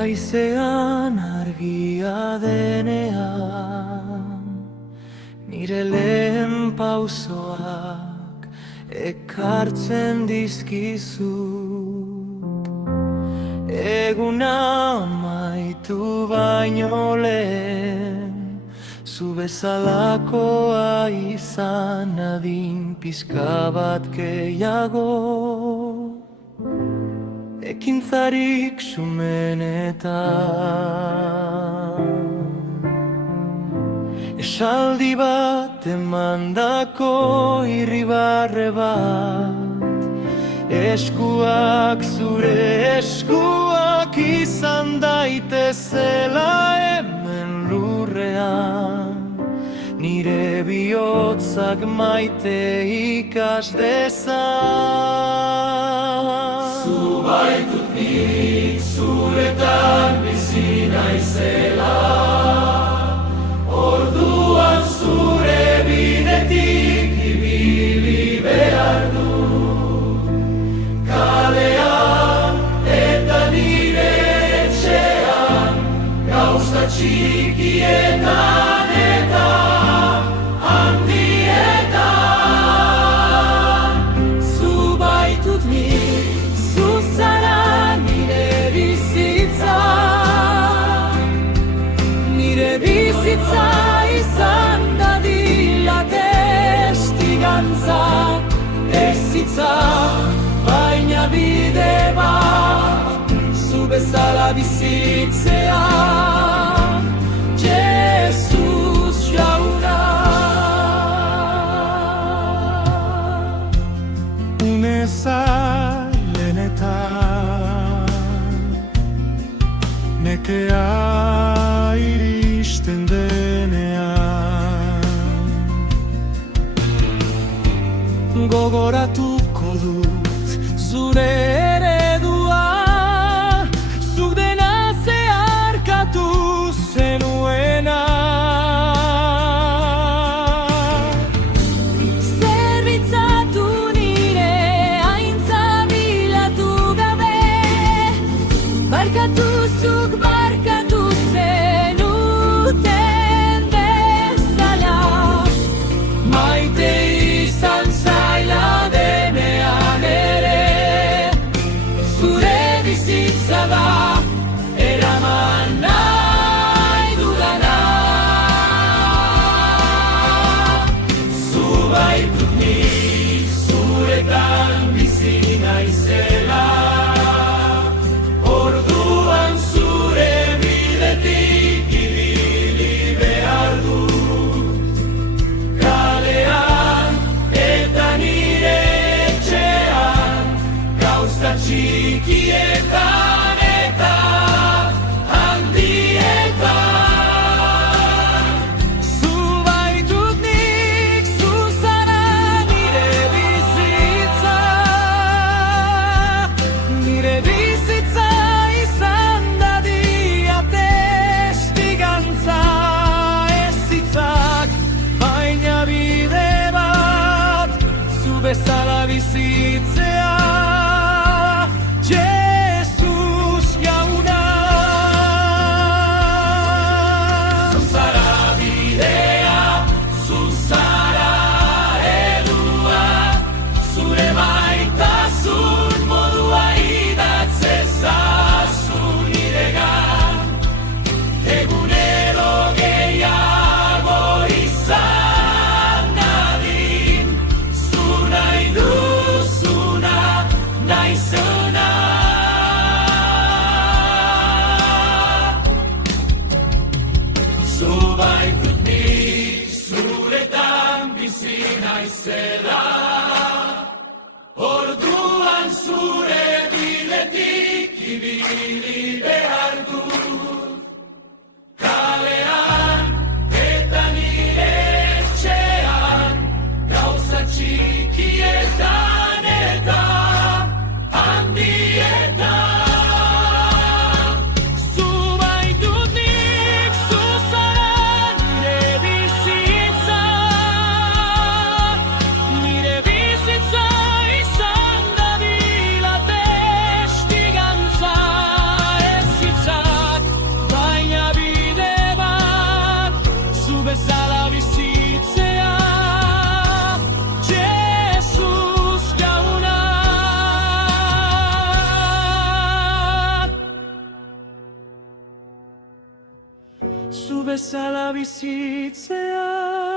Haizean argia denean, nire lehen pausoak ekartzen dizkizut. Eguna amaitu baino lehen, zu bezalakoa izan adin pizka bat gehiago. Ekintzarik sumenetan, esaldi bat emandako irribarre bat, eskuak zure eskuak izan daitezela hemen lurrean, nire bihotzak maite ikas dezan. Zu baitut nik zuretan bizi naizela, orduan zure bidetik ibili behar dut. Kalean eta nire etxean, gauza txikietan eta handietan. Zu baitut nik, zu zara nire bizitza, nire bizitza izan dadila testigantza, bizitza baina bide bat, zu bezala bizitzea, Jesus jauna. Une zailenetan, nekea iristen denean, gogoratuko dut zure eredua, zuk dena zeharkatu zenuena. Zerbitzatu nire aintza bilatu gabe, barkatu zuk barkatu zenuten bezala. Maite izan zaila denean ere, zure bizitza da eraman nahi dudana. Zu baitut nik zuretan bizi naizela, orduan zure bezala bizitzea.